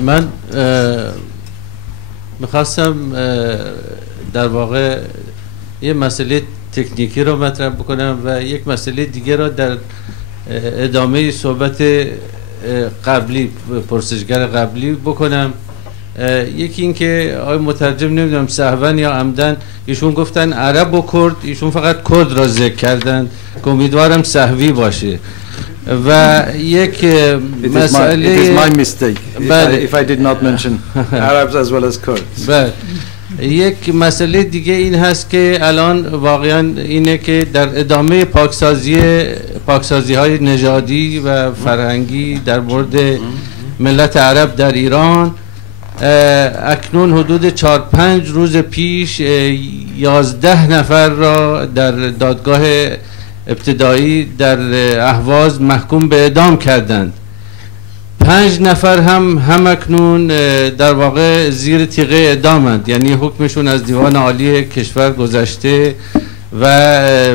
من میخواستم در واقع یه مسئله تکنیکی رو مطرح بکنم و یک مسئله دیگه رو در ادامه صحبت قبلی پرسشگر قبلی بکنم. یکی این که آقای مترجم نمیدونم سهوا یا عمدن ایشون گفتن عرب و کرد، ایشون فقط کرد را ذکر کردن که امیدوارم سهوی باشه. و یک مسئله It is my mistake if I did not mention Arabs as well as Kurds. یک مسئله دیگه این هست که الان واقعا اینه که در ادامه پاکسازی های نژادی و فرهنگی در مورد ملت عرب در ایران، اکنون حدود 4-5 روز پیش 11 نفر را در دادگاه ابتدایی در اهواز محکوم به اعدام کردند. 5 نفر هم اکنون در واقع زیر تیغه اعدامند، یعنی حکمشون از دیوان عالی کشور گذشته و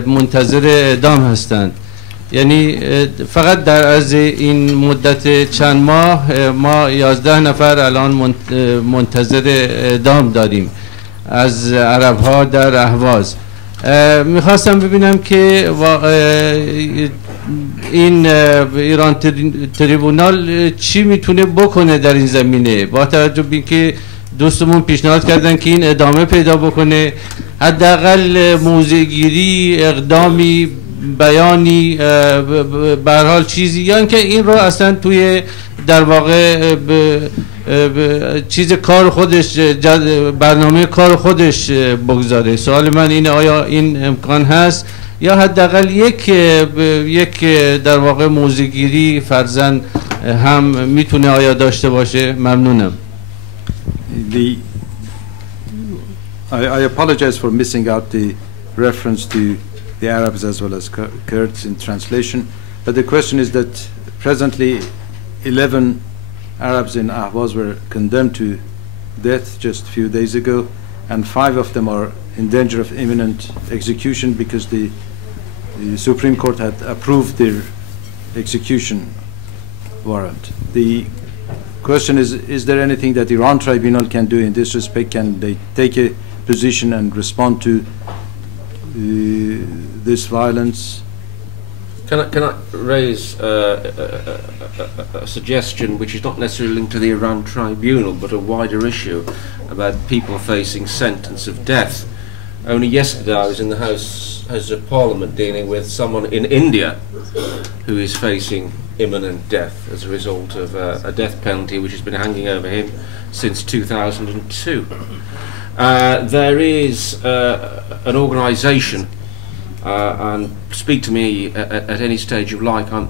منتظر اعدام هستند. یعنی فقط در از این مدت چند ماه ما 11 نفر الان منتظر اعدام داریم از عرب ها در اهواز. میخواستم ببینم که این ایران تریبونال چی میتونه بکنه در این زمینه، با توجه به اینکه دوستمون پیشنهاد کردن که این ادامه پیدا بکنه، حداقل موضع‌گیری، اقدامی، بیانی، به هر حال چیزی، یا اینکه این رو اصلا توی در واقع چیز کار خودش، برنامه کار خودش بگذاره. سوال من اینه آیا این امکان هست یا حداقل یک در واقع موضع‌گیری فرضاً هم میتونه آیا داشته باشه؟ ممنونم. I apologize for missing out the reference to the Arabs as well as Kurds in translation, but the question is that presently 11 Arabs in Ahvaz were condemned to death just a few days ago, and 5 of them are in danger of imminent execution because the Supreme Court had approved their execution warrant. The question is there anything that Iran Tribunal can do in this respect? Can they take a position and respond to this violence? Can I raise a suggestion which is not necessarily linked to the Iran Tribunal but a wider issue about people facing sentence of death? Only yesterday I was in the House of Parliament dealing with someone in India who is facing imminent death as a result of a death penalty which has been hanging over him since 2002. There is an organisation, and speak to me at any stage you like. I'm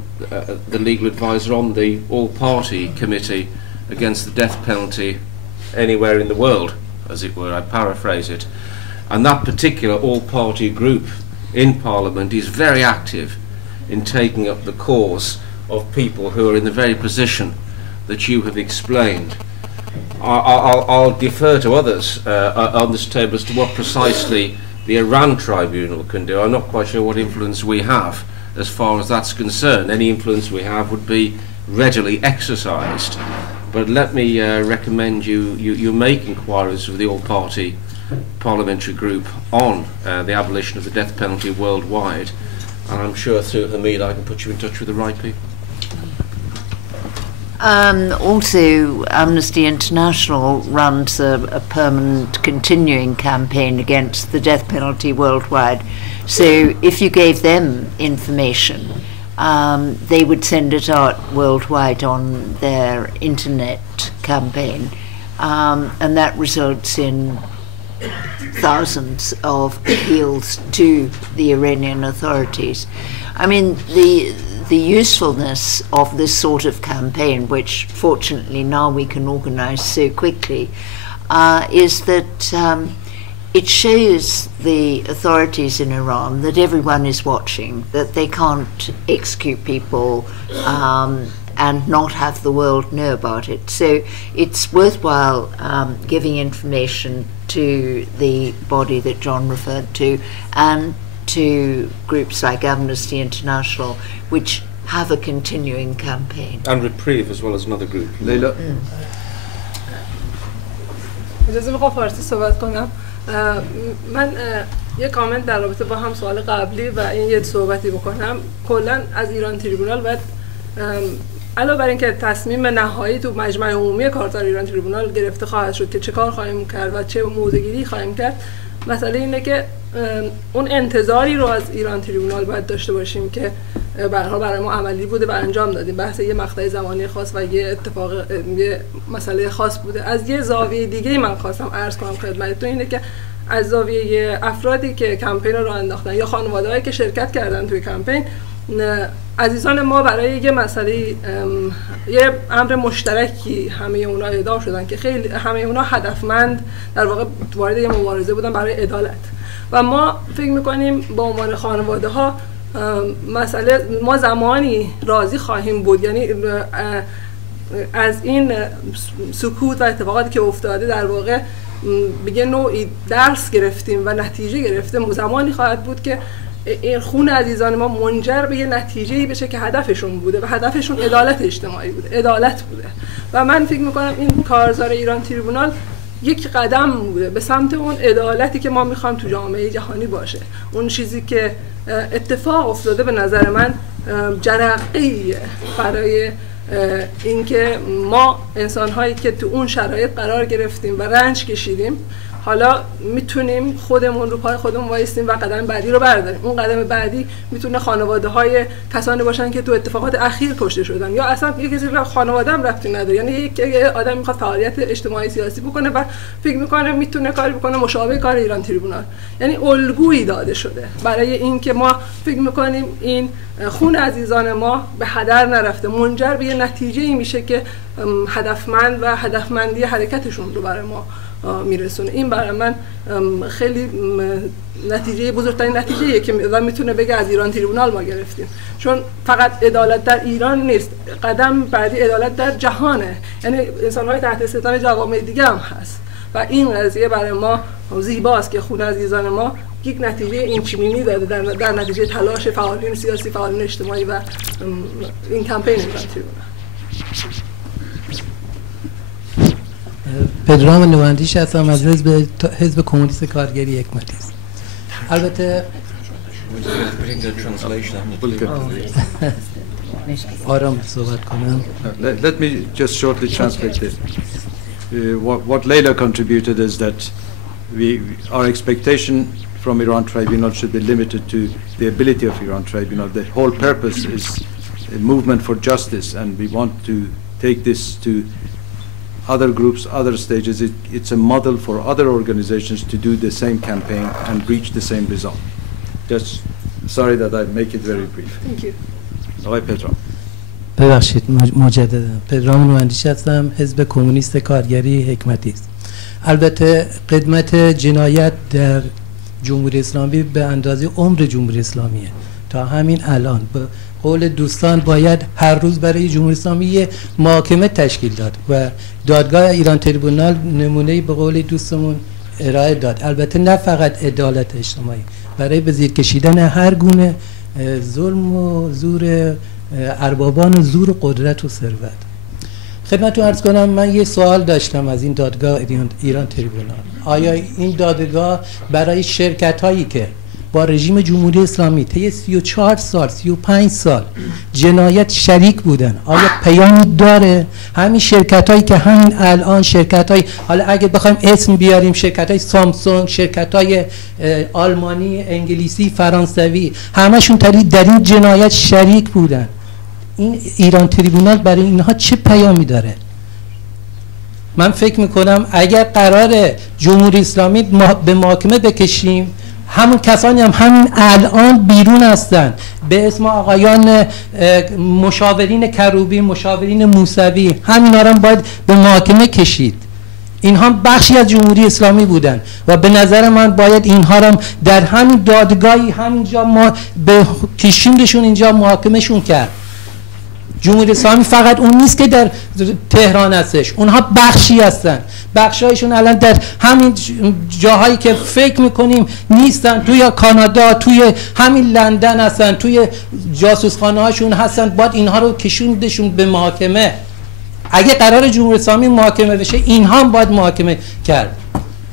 the legal advisor on the all-party committee against the death penalty anywhere in the world, as it were. I paraphrase it. And that particular all-party group in Parliament is very active in taking up the cause of people who are in the very position that you have explained. I'll defer to others on this table as to what precisely the Iran Tribunal can do. I'm not quite sure what influence we have as far as that's concerned. Any influence we have would be readily exercised. But let me recommend you make inquiries with the all-party parliamentary group on the abolition of the death penalty worldwide, and I'm sure through Hamid I can put you in touch with the right people. Also, Amnesty International runs a permanent continuing campaign against the death penalty worldwide. So if you gave them information, they would send it out worldwide on their internet campaign, and that results in thousands of appeals to the Iranian authorities. I mean, the usefulness of this sort of campaign, which fortunately now we can organize so quickly, is that it shows the authorities in Iran that everyone is watching, that they can't execute people and not have the world know about it. So it's worthwhile giving information to the body that John referred to and to groups like Amnesty International, which have a continuing campaign. And Reprieve as well as another group. Leila. اجازه میخوام فارسی صحبت کنم. من یه کامنت در رابطه با هم سوال قبلی و این یه صحبتی بکنم. کلا از ایران تریبونال باید علاوه بر اینکه تصمیم نهایی تو مجمع عمومی کارزار ایران تریبونال گرفته خواهد شد که چه کار خواهیم کرد و چه موضع‌گیری خواهیم کرد، مسئله اینه که اون انتظاری رو از ایران تریبونال باید داشته باشیم که به هر حال برای ما عملی بوده و انجام دادیم. بحث یه مقطع زمانی خاص و یه اتفاق، یه مسئله خاص بوده. از یه زاویه دیگه من خواستم عرض کنم خدمتتون اینه که از زاویه افرادی که کمپین رو انداختن یا خانواده‌هایی که شرکت کردن توی کمپین، عزیزان ما برای یه مسئله، یه امر مشترکی همه اونا اعدام شدن که خیلی همه اونا هدفمند در واقع وارد یه مبارزه بودن برای عدالت. و ما فکر می‌کنیم با عنوان خانواده‌ها مسئله، ما زمانی راضی خواهیم بود، یعنی از این سکوت و اتفاقاتی که افتاده در واقع به یه نوعی درس گرفتیم و نتیجه گرفتیم. زمانی خواهد بود که این خون عزیزان ما منجر به یه نتیجه‌ای بشه که هدفشون بوده و هدفشون عدالت اجتماعی بوده، عدالت بوده. و من فکر می‌کنم این کارزار ایران تریبونال یک قدم بوده به سمت اون عدالتی که ما می‌خوایم تو جامعه جهانی باشه. اون چیزی که اتفاق افتاده به نظر من جرقه‌ایه برای اینکه ما انسان‌هایی که تو اون شرایط قرار گرفتیم و رنج کشیدیم، حالا میتونیم خودمون رو پای خودمون وایسیم و قدم بعدی رو برداریم. اون قدم بعدی میتونه خانواده‌های کسانی باشن که تو اتفاقات اخیر کشته شدن، یا اصلا یه کسی خانواده هم ربطی نداره، یعنی یک آدم میخواد فعالیت اجتماعی سیاسی بکنه و فکر میکنه میتونه کاری بکنه مشابه کار ایران تریبونال. یعنی الگویی داده شده برای اینکه ما فکر میکنیم این خون عزیزان ما به هدر نرفته، منجر به یه نتیجه‌ای میشه که هدفمند و هدفمندی حرکتشون رو برای ما میرسونه. این برای من خیلی نتیجه بزرگترین نتیجه‌ایه که میتونه بگه از ایران تریبونال ما گرفتیم، چون فقط عدالت در ایران نیست، قدم بعدی عدالت در جهانه، یعنی انسان‌های تحت ستم جوامع دیگه هم هست و این قضیه برای ما زیباست که خون عزیزان ما یک نتیجه اینچنینی داده در نتیجه تلاش فعالین سیاسی، فعالین اجتماعی و این کمپین ایران تریبونال. پدرام نواندیش هستم از حزب کمونیست کارگری حکمتی است. البته آرام صحبت کنم. Let me just shortly translate this. What Leila contributed is that our expectation from Iran Tribunal should be limited to the ability of Iran Tribunal. The whole purpose is a movement for justice, and we want to take this to other groups, other stages. It's a model for other organizations to do the same campaign and reach the same result. Just sorry that I make it very brief. Thank you. آقای پدرام. ببخشید مجددا پدرام نواندیش هستم، حزب کمونیست کارگری حکمتی است. البته قدمت جنایت در جمهوری اسلامی به اندازه عمر جمهوری اسلامیه. تا همین الان به قول دوستان باید هر روز برای جمهوری اسلامی یه محاکمه تشکیل داد و دادگاه ایران تریبونال نمونه‌ای به قول دوستمون ارائه داد. البته نه فقط عدالت اجتماعی، برای به زیر کشیدن هر گونه ظلم و زور اربابان زور و قدرت و ثروت. خدمتتون عرض کنم من یه سوال داشتم از این دادگاه ایران تریبونال. آیا این دادگاه برای شرکت‌هایی که با رژیم جمهوری اسلامی طی 34 سال 35 سال جنایت شریک بودن آیا پیامی داره؟ همین شرکت‌هایی که همین الان شرکت‌های، حالا اگه بخوایم اسم بیاریم، شرکت‌های سامسونگ، شرکت‌های آلمانی، انگلیسی، فرانسوی، همشون در این جنایت شریک بودن. این ایران تریبونال برای اینها چه پیامی داره؟ من فکر میکنم اگر قرار جمهوری اسلامی به محاکمه بکشیم، همون کسانی هم همین الان بیرون هستن به اسم آقایان مشاورین کروبی، مشاورین موسوی، همینا رو باید به محاکمه کشید. اینها بخشی از جمهوری اسلامی بودن و به نظر من باید اینها رو در همین دادگاهی همینجا ما به کشیندشون اینجا محاکمهشون کرد. جمهوری اسلامی فقط اون نیست که در تهران هستش، اونها بخشی هستن، بخشایشون الان در همین جاهایی که فکر میکنیم نیستن، توی کانادا، توی همین لندن هستن، توی جاسوسخانه هاشون هستن. باید اینها رو کشوندشون به محاکمه. اگه قرار جمهوری اسلامی محاکمه بشه، اینها هم باید محاکمه کرد.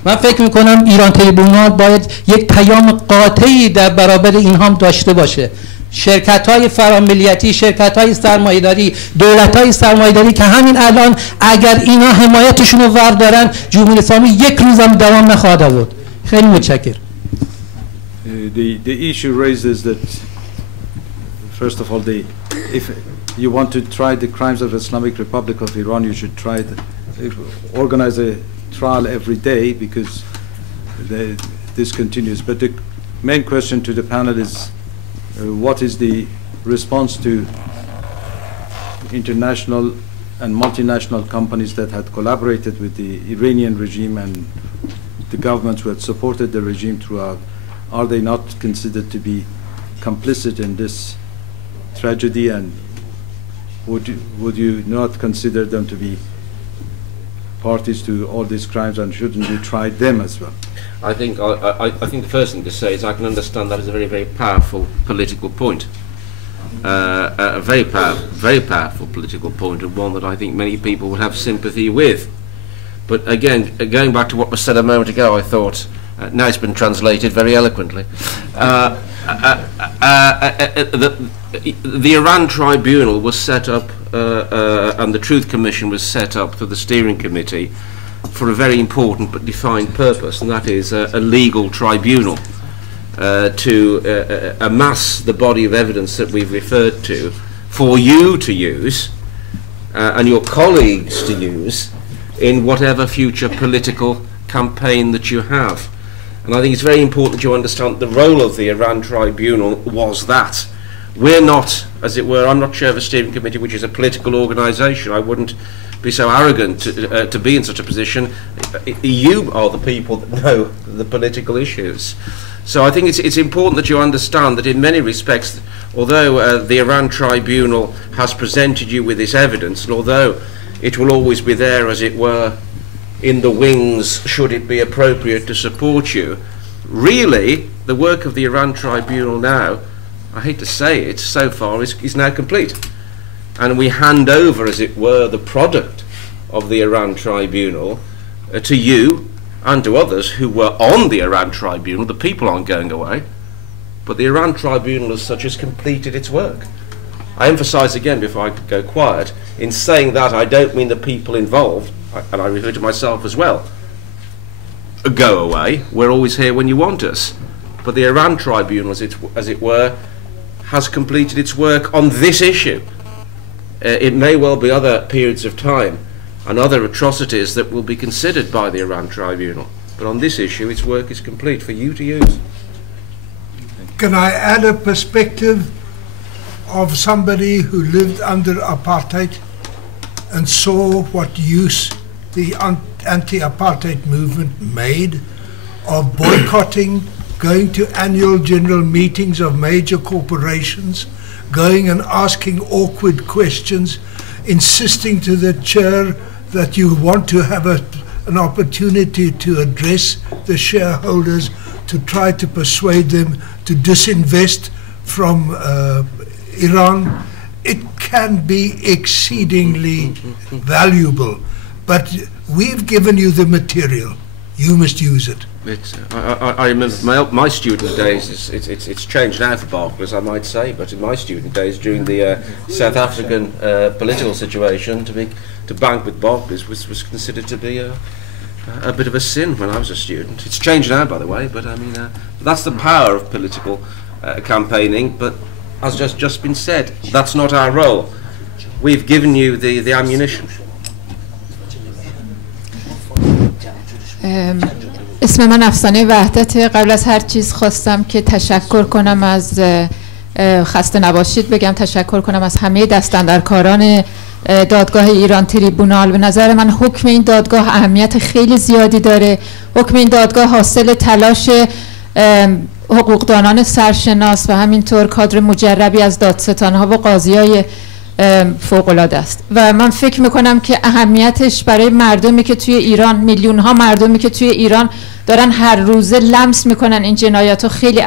من فکر میکنم ایران تریبونال باید یک پیام قاطعی در برابر اینها هم داشته باشه. شرکت‌های فراملیتی، شرکت‌های سرمایه‌داری، دولت‌های سرمایه‌داری که همین الان اگر اینا حمایتشون رو وردارن، جمهوری اسلامی یک روز هم دوام نخواهد آورد. خیلی متشکرم. The issue raised is that first of all, if you want to try the crimes of Islamic Republic of Iran, you should try organize a trial every day, because this continues. But the main question to the panel is, what is the response to international and multinational companies that had collaborated with the Iranian regime and the governments who had supported the regime throughout? Are they not considered to be complicit in this tragedy, and would you not consider them to be parties to all these crimes, and shouldn't you try them as well? I think the first thing to say is I can understand that is a very, very powerful political point. A very powerful political point, and one that I think many people would have sympathy with. But again, going back to what was said a moment ago, I thought, now it's been translated very eloquently, the Iran Tribunal was set up, and the Truth Commission was set up through the steering committee for a very important but defined purpose, and that is a legal tribunal to amass the body of evidence that we've referred to for you to use and your colleagues to use in whatever future political campaign that you have. And I think it's very important you understand the role of the Iran Tribunal was that. We're not, as it were, I'm not chair of a steering committee which is a political organisation. I wouldn't be so arrogant to be in such a position. You are the people that know the political issues. So I think it's important that you understand that in many respects, although the Iran Tribunal has presented you with this evidence, and although it will always be there, as it were, in the wings, should it be appropriate to support you, really the work of the Iran Tribunal now, I hate to say it, so far is now complete. And we hand over, as it were, the product of the Iran Tribunal to you and to others who were on the Iran Tribunal. The people aren't going away, but the Iran Tribunal as such has completed its work. I emphasise again, before I go quiet, in saying that I don't mean the people involved, and I refer to myself as well, go away. We're always here when you want us. But the Iran Tribunal, as it were, has completed its work on this issue. It may well be other periods of time and other atrocities that will be considered by the Iran Tribunal. But on this issue, its work is complete for you to use. Can I add a perspective of somebody who lived under apartheid and saw what use the anti-apartheid movement made of boycotting, going to annual general meetings of major corporations, going and asking awkward questions, insisting to the chair that you want to have an opportunity to address the shareholders, to try to persuade them to disinvest from Iran. It can be exceedingly valuable, but we've given you the material. You must use it. I remember my student days. It's changed now for Barclays, I might say, but in my student days, during the South African political situation, to bank with Barclays was considered to be a bit of a sin when I was a student. It's changed now, by the way, but I mean that's the power of political campaigning. But as just been said, that's not our role. We've given you the ammunition. اسم من افسانه وحدت. قبل از هر چیز خواستم که تشکر کنم از خسته نباشید بگم تشکر کنم از همه دستاندرکاران دادگاه ایران تریبونال. به نظر من حکم این دادگاه اهمیت خیلی زیادی داره. حکم این دادگاه حاصل تلاش حقوقدانان سرشناس و همینطور کادر مجربی از دادستانها و قاضیای فوق‌العاده است و من فکر میکنم که اهمیتش برای مردمی که توی ایران، میلیون ها مردمی که توی ایران دارن هر روزه لمس میکنن این جنایات ها خیلی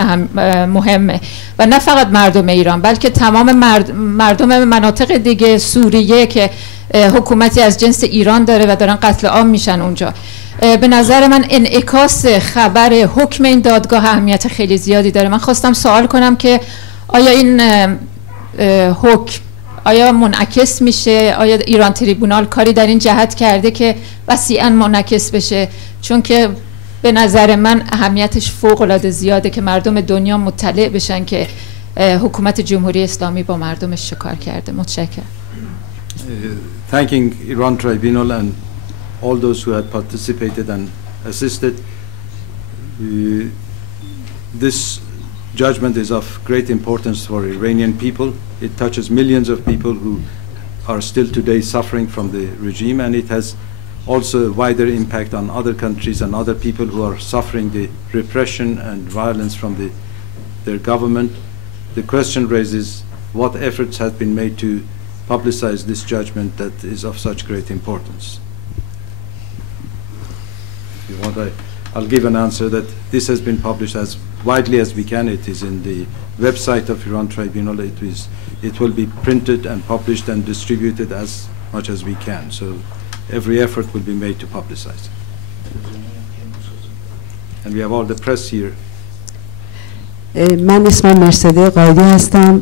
مهمه و نه فقط مردم ایران بلکه تمام مردم مناطق دیگه، سوریه که حکومتی از جنس ایران داره و دارن قتل عام میشن اونجا. به نظر من انعکاس خبر حکم این دادگاه اهمیت خیلی زیادی داره. من خواستم سوال کنم که آیا این حکم آیا منعکس میشه؟ آیا ایران تریبونال کاری در این جهت کرده که وسیعاً منعکس بشه؟ چون که به نظر من اهمیتش فوق‌العاده زیاده که مردم دنیا مطلع بشن که حکومت جمهوری اسلامی با مردمش چه کار کرده. متشکرم. Thanking Iran Tribunal and all those who had participated and assisted. This judgment is of great importance for Iranian people. It touches millions of people who are still today suffering from the regime, and it has also a wider impact on other countries and other people who are suffering the repression and violence from their government. The question raises what efforts have been made to publicize this judgment that is of such great importance. If you want, I'll give an answer that this has been published as widely as we can. It is in the website of Iran Tribunal. It will be printed and published and distributed as much as we can. So every effort will be made to publicize it. And we have all the press here. من اسمم مرسده قایدی هستم.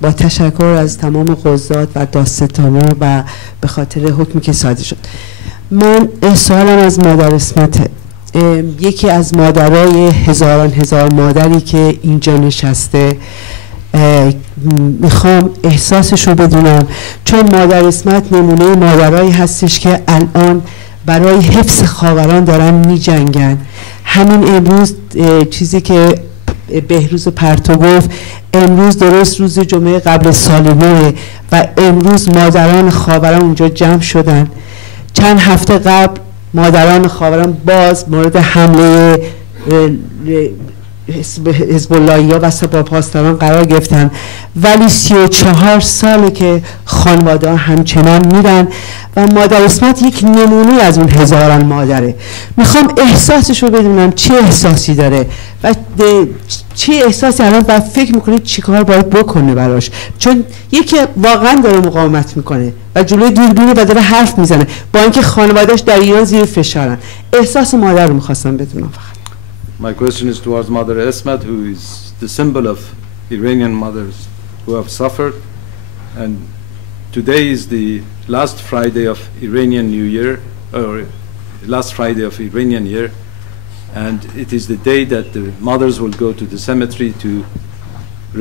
با تشکر از تمام قضات و دادستانا و به خاطر حکمی که صادر شد. من سوالم از مادر اسمته، یکی از مادرای هزار مادری که اینجا نشسته. میخوام احساسش رو بدونم، چون مادر اسمت نمونه مادرایی هستش که الان برای حفظ خاوران دارن میجنگن. همین امروز چیزی که بهروز پرتو گفت، امروز درست روز جمعه قبل سال نوه و امروز مادران خاوران اونجا جمع شدن. چند هفته قبل مادران خاوران باز مورد حمله حزب اللهی ها و سپاهپاسداران قرار گرفتن، ولی 34 ساله که خانواده ها همچنان میرن و مادر اسمت یک نمونه از اون هزاران مادره. میخوام احساسش رو بدونم، چه احساسی داره و چه احساسی الان باید فکر میکنه چی کار باید بکنه براش، چون یکی واقعا داره مقاومت میکنه و جلوی دوربینه و داره حرف میزنه با اینکه خانوادهش در ایران زیر فشارن. احساس مادر رو میخواستم بدونم فقط. My question is towards Mother Esmat, who is the symbol of Iranian mothers who have suffered, and today is the last Friday of Iranian New Year, or last Friday of Iranian year, and it is the day that the mothers will go to the cemetery to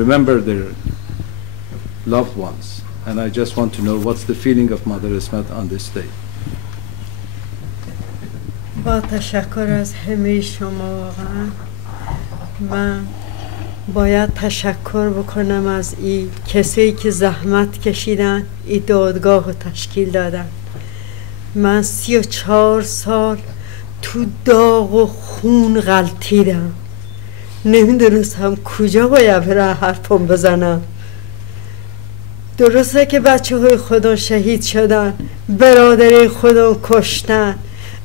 remember their loved ones. And I just want to know what's the feeling of Mother Esmat on this day. با تشکر از همه شما، واقعا من باید تشکر بکنم از این کسایی که زحمت کشیدن این دادگاه رو تشکیل دادن. من 34 سال تو داغ و خون غلطیدم، نمیدونستم کجا باید برم حرفم بزنم. درسته که بچه های خودم شهید شدن، برادر خودم کشتن،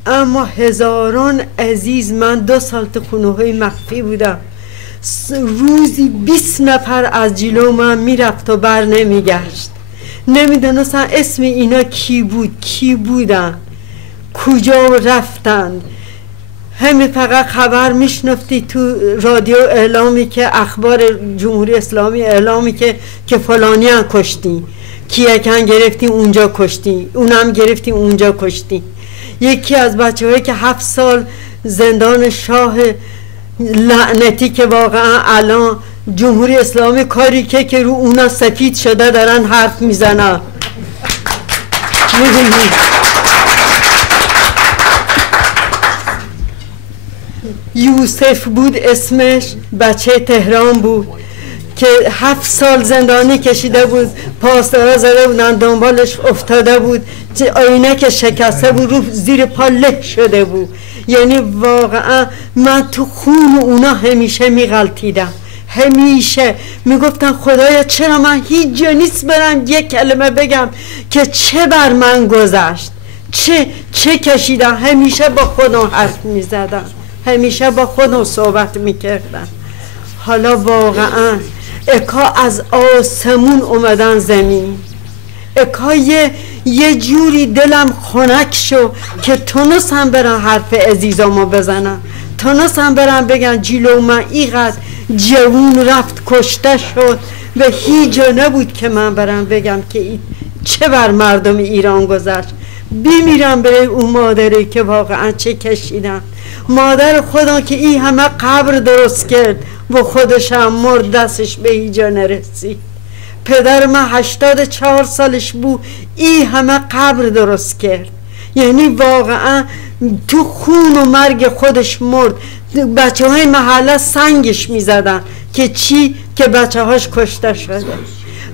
اما هزاران عزیز. من 2 سال تو خونه های مخفی بودم، روزی 20 نفر از جلو من میرفت و بر نمیگشت. نمیدونستم اسم اینا کی بود، کی بودن، کجا رفتن. همین فقط خبر میشنفتی تو رادیو اعلامی که اخبار جمهوری اسلامی اعلامی که فلانی هم کشتی، کیکن گرفتی اونجا کشتی، اونم گرفتی اونجا کشتی. یکی از بچه‌هایی که 7 سال زندان شاه لعنتی که واقعا الان جمهوری اسلامی کاری که رو اونا سفید شده دارن حرف میزنن. یوسف بود اسمش، بچه تهران بود که 7 سال زندانی کشیده بود، پاسدارا زده بودن دنبالش افتاده بود، آینه که شکسته بود، رو زیر پا له شده بود. یعنی واقعا من تو خون اونا همیشه میغلطیدم، همیشه میگفتن خدایا چرا من هیچ جا نیست برم یک کلمه بگم که چه بر من گذشت، چه کشیدم. همیشه با خودم حرف میزدم، همیشه با خودم صحبت میکردم. حالا واقعا اکا از آسمون اومدن زمین، اکا یه جوری دلم خنک شو که تونستم برم حرف عزیزامو بزنم، تونستم برم بگم جلو من اینقدر جوون رفت کشته شد و هیچ جا نبود که من برم بگم که چه بر مردم ایران گذشت. بمیرم برای اون مادری که واقعا چه کشیدم، مادر خدا که این همه قبر درست کرد و خودش هم مرد، دستش به هیچ جا نرسید. پدر من 84 سالش بود، این همه قبر درست کرد. یعنی واقعا تو خون و مرگ خودش مرد. بچه های محله سنگش می که چی؟ که بچه هاش کشته شده.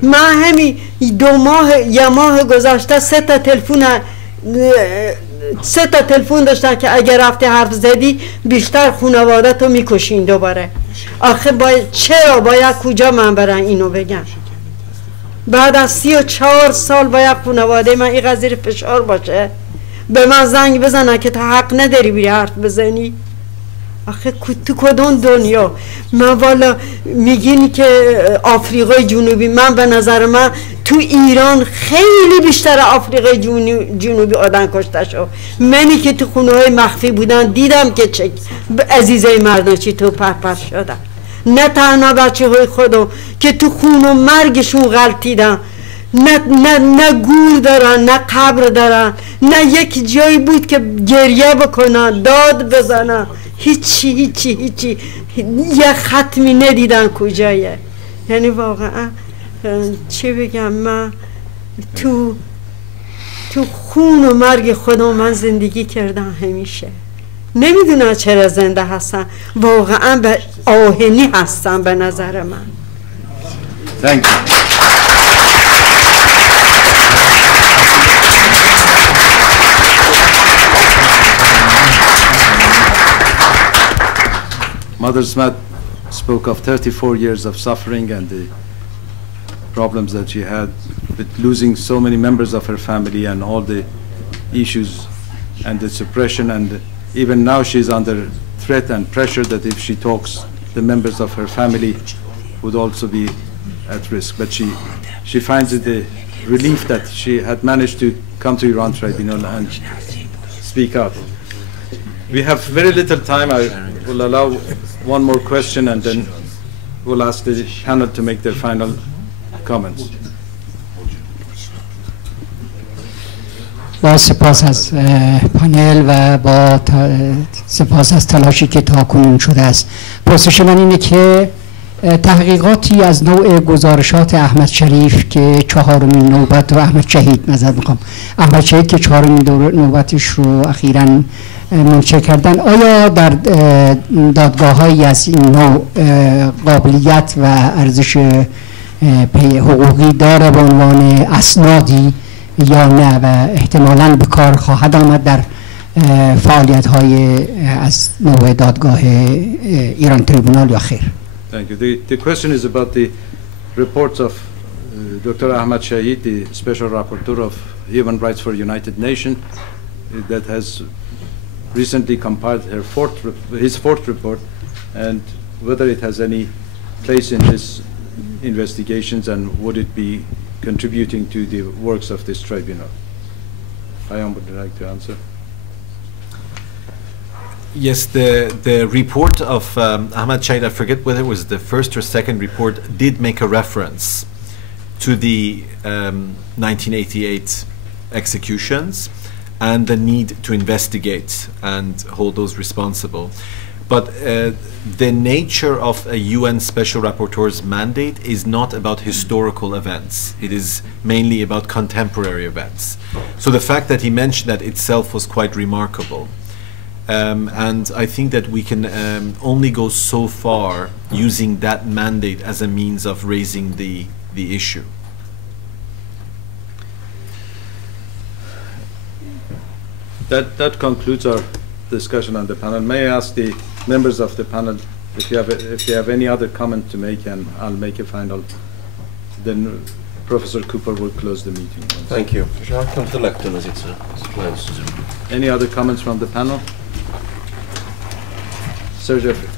من همین 2 ماه یه ماه گذشته 3 تا تلفن داشتن که اگر رفتی حرف زدی بیشتر خانواده تو میکشین دوباره. آخه چرا باید کجا من برم اینو بگم؟ بعد از 34 سال باید خانواده من این قضیه فشار باشه، به من زنگ بزنن که تا حق نداری بری حرف بزنی. آخه تو کدوم دنیا؟ من والا میگین که آفریقای جنوبی، من به نظر من تو ایران خیلی بیشتر آفریقای جنوبی آدم کشته شد. منی که تو خونه های مخفی بودن دیدم که چه عزیزای مردم چی تو پرپر شدن. نه تنها بچه های خودم که تو خون و مرگشون غلطیدن، نه گور دارن، نه قبر دارن، نه یک جایی بود که گریه بکنن، داد بزنن. هیچی یه ختمی ندیدن کجایه. یعنی واقعا چه بگم، من تو خون و مرگ خودم من زندگی کردم همیشه. نمیدونم چرا زنده هستم، واقعا به آهنی هستم به نظر من. Thank you. Mother Smith spoke of 34 years of suffering and the problems that she had with losing so many members of her family and all the issues and the suppression, and even now she's under threat and pressure that if she talks, the members of her family would also be at risk. But she finds it a relief that she had managed to come to Iran Tribunal and speak out. We have very little time. I will allow one more question and then we'll ask the panel to make their final comments. با سپاس از پانل و با سپاس از تلاشی که تا کنون شده است. پرسش من اینه که تحقیقاتی از نوع گزارشات احمد شریف که 4مین نوبت و احمد شهید نظر میخوام، احمد شهید که 4مین نوبتش رو اخیراً منشأ کردن، آیا در دادگاه‌هایی از این نوع قابلیت و ارزش حقوقی داره به عنوان اسنادی یا نه و احتمالاً به کار خواهد آمد در فعالیت‌های از نوع دادگاه ایران تریبونال یا خیر؟ Thank you. The question is about the reports of Dr. Ahmad Shahid, the Special Rapporteur of Human Rights for United Nations, that has recently compiled his fourth report, and whether it has any place in this investigations and would it be contributing to the works of this tribunal. Payam, would you like to answer? Yes, the report of Ahmad Shahid, I forget whether it was the first or second report, did make a reference to the 1988 executions and the need to investigate and hold those responsible. But the nature of a UN Special Rapporteur's mandate is not about historical events. It is mainly about contemporary events. So the fact that he mentioned that itself was quite remarkable. And I think that we can only go so far using that mandate as a means of raising the issue. That concludes our discussion on the panel. May I ask the members of the panel If you have any other comment to make, and I'll make a final, then Professor Cooper will close the meeting. Thank you. Shall I come to the lectern as it's closed? Any other comments from the panel? Sir Jeffrey.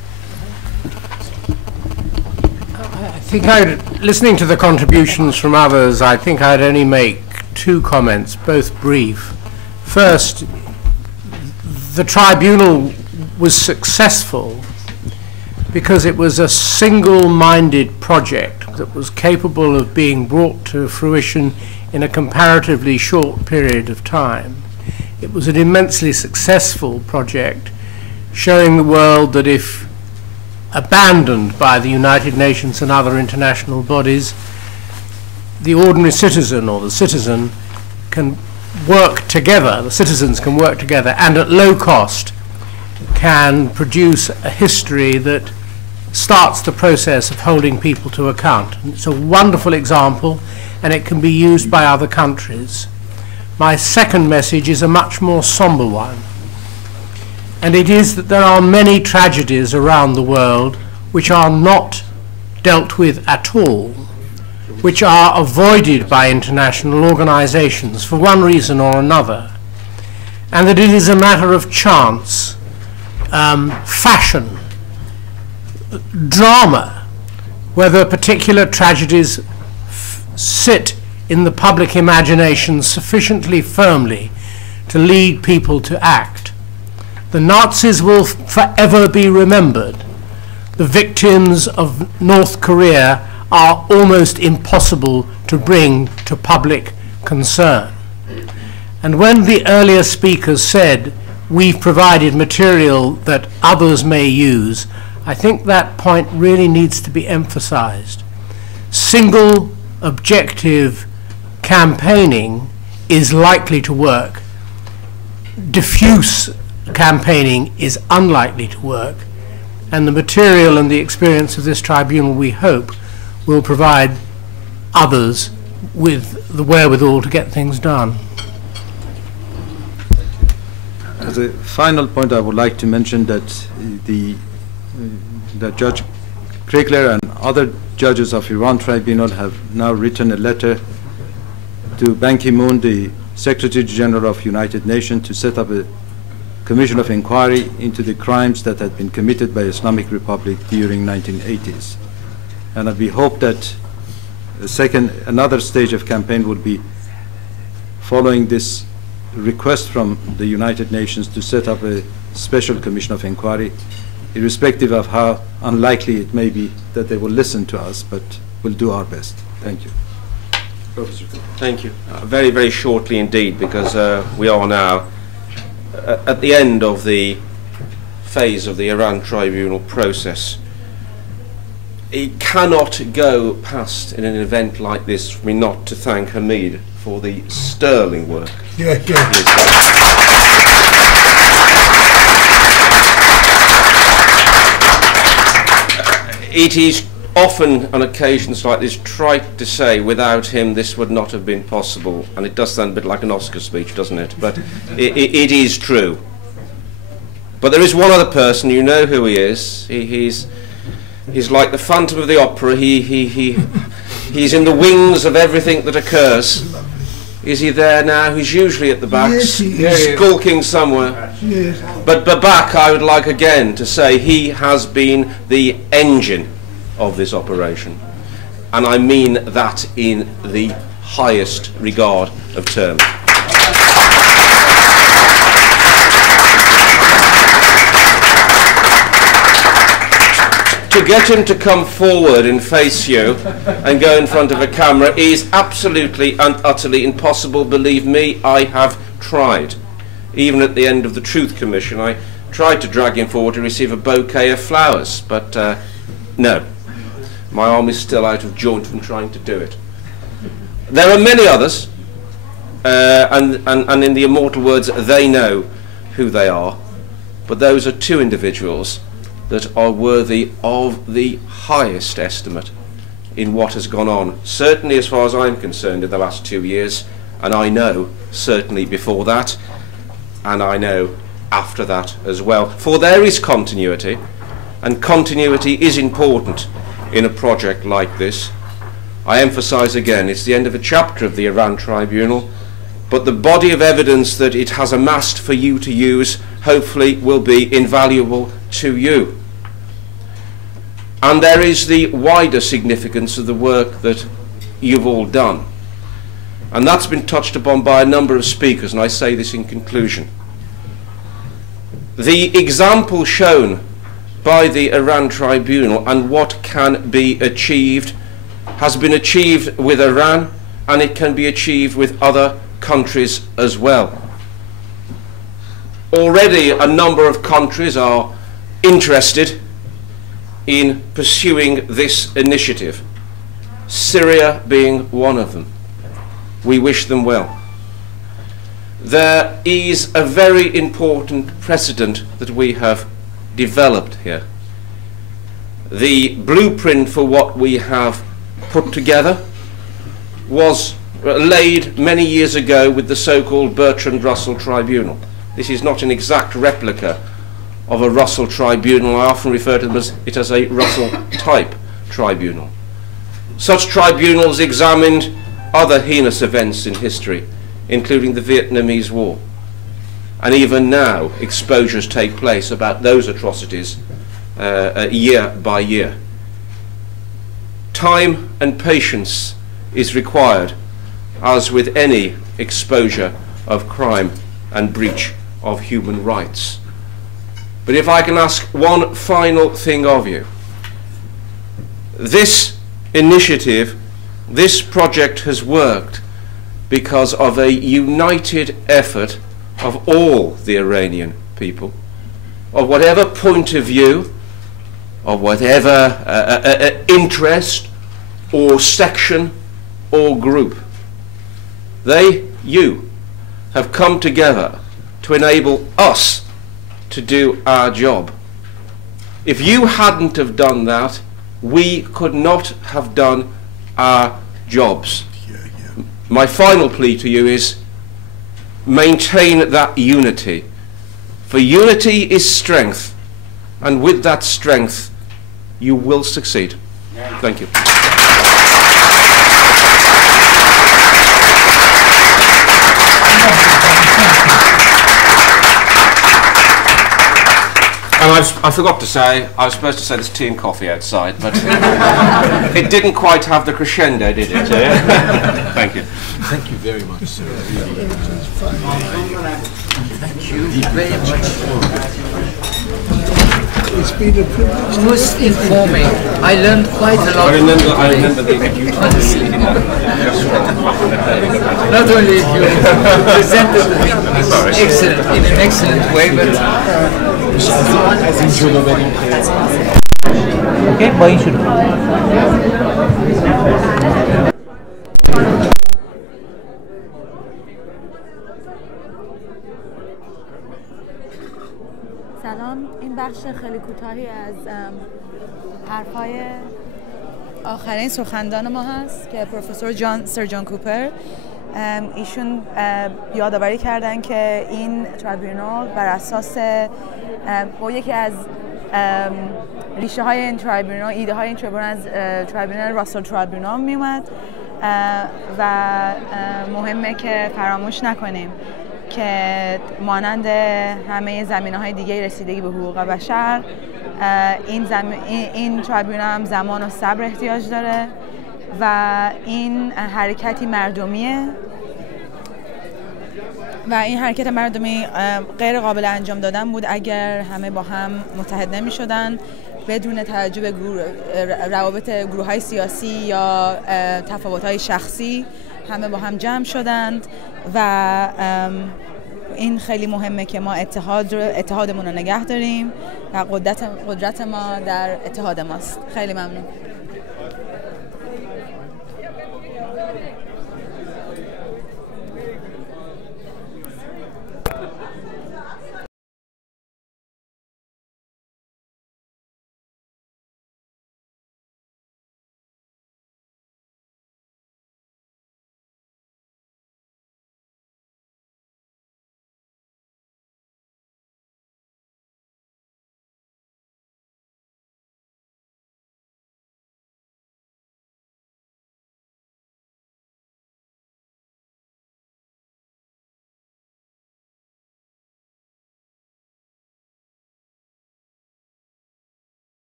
I think listening to the contributions from others, I think I'd only make two comments, both brief. First, the tribunal was successful because it was a single-minded project that was capable of being brought to fruition in a comparatively short period of time. It was an immensely successful project, showing the world that if abandoned by the United Nations and other international bodies, the ordinary citizen or the citizen can work together, the citizens can work together, and at low cost can produce a history that starts the process of holding people to account. And it's a wonderful example, and it can be used by other countries. My second message is a much more somber one, and it is that there are many tragedies around the world which are not dealt with at all, which are avoided by international organizations for one reason or another, and that it is a matter of chance, fashion, drama, whether particular tragedies sit in the public imagination sufficiently firmly to lead people to act. The Nazis will forever be remembered. The victims of North Korea are almost impossible to bring to public concern. And when the earlier speakers said, we've provided material that others may use, I think that point really needs to be emphasized. Single objective campaigning is likely to work. Diffuse campaigning is unlikely to work, and the material and the experience of this tribunal, we hope, will provide others with the wherewithal to get things done. As a final point, I would like to mention that Judge Kriegler and other judges of Iran Tribunal have now written a letter to Ban Ki-moon, the Secretary General of United Nations, to set up a commission of inquiry into the crimes that had been committed by Islamic Republic during 1980s. And we hope that another stage of campaign will be following this request from the United Nations to set up a special commission of inquiry, irrespective of how unlikely it may be that they will listen to us, but we'll do our best. Thank you. Professor. Thank you. Very, very shortly indeed, because we are now at the end of the phase of the Iran Tribunal process. It cannot go past in an event like this for me not to thank Hamid for the sterling work. Yeah. It is often on occasions like this trite to say without him this would not have been possible, and it does sound a bit like an Oscar speech, doesn't it? But it is true. But there is one other person, you know who he is. He's like the Phantom of the Opera. He's in the wings of everything that occurs. Is he there now? He's usually at the back, yes, skulking somewhere. Yes. But back, I would like again to say he has been the engine of this operation, and I mean that in the highest regard of terms. To get him to come forward and face you and go in front of a camera is absolutely and utterly impossible. Believe me, I have tried. Even at the end of the Truth Commission, I tried to drag him forward to receive a bouquet of flowers, but no. My arm is still out of joint from trying to do it. There are many others, and in the immortal words, they know who they are, but those are two individuals that are worthy of the highest estimate in what has gone on, certainly as far as I'm concerned in the last 2 years, and I know certainly before that, and I know after that as well. For there is continuity, and continuity is important in a project like this. I emphasize again, it's the end of a chapter of the Iran Tribunal, but the body of evidence that it has amassed for you to use hopefully will be invaluable to you. And there is the wider significance of the work that you've all done. And that's been touched upon by a number of speakers, and I say this in conclusion. The example shown by the Iran Tribunal and what can be achieved has been achieved with Iran, and it can be achieved with other countries as well. Already a number of countries are interested in pursuing this initiative, Syria being one of them. We wish them well. There is a very important precedent that we have developed here. The blueprint for what we have put together was laid many years ago with the so-called Bertrand Russell Tribunal. This is not an exact replica of a Russell Tribunal. I often refer to them as it as a Russell-type tribunal. Such tribunals examined other heinous events in history, including the Vietnamese War. And even now, exposures take place about those atrocities year by year. Time and patience is required, as with any exposure of crime and breach of human rights. But if I can ask one final thing of you, this initiative, this project has worked because of a united effort of all the Iranian people, of whatever point of view, of whatever interest or section or group. They, you, have come together to enable us to do our job. If you hadn't have done that, we could not have done our jobs. My final plea to you is maintain that unity. For unity is strength, and with that strength you will succeed. Thank you. And I forgot to say, I was supposed to say there's tea and coffee outside, but it didn't quite have the crescendo, did it? Thank you. Thank you very much, sir. Thank you very much. It's been a privilege. Most informing. I learned quite a lot. I remember the honestly. Not only you presented the thing excellent, in an excellent way, but اوکی با این شروع. سلام، این بخش خیلی کوتاهی از حرفای آخرین سخنران ما هست که پروفسور سر جان کوپر. ایشون یادآوری کردن که این تریبونال بر اساس با یکی از ریشه های این تریبونال، ایده های این تریبونال از تریبونال راسل تریبونال می اومد و مهمه که فراموش نکنیم که مانند همه زمینه‌های دیگه رسیدگی به حقوق بشر این تریبونال هم زمان و صبر احتیاج داره و این حرکتی مردمیه و این حرکت مردمی غیر قابل انجام دادن بود اگر همه با هم متحد نمی شدن بدون توجه به روابط گروه‌های سیاسی یا تفاوت‌های شخصی همه با هم جمع شدند و این خیلی مهمه که ما اتحادمون رو نگه داریم و قدرت ما در اتحاد ماست. خیلی ممنون.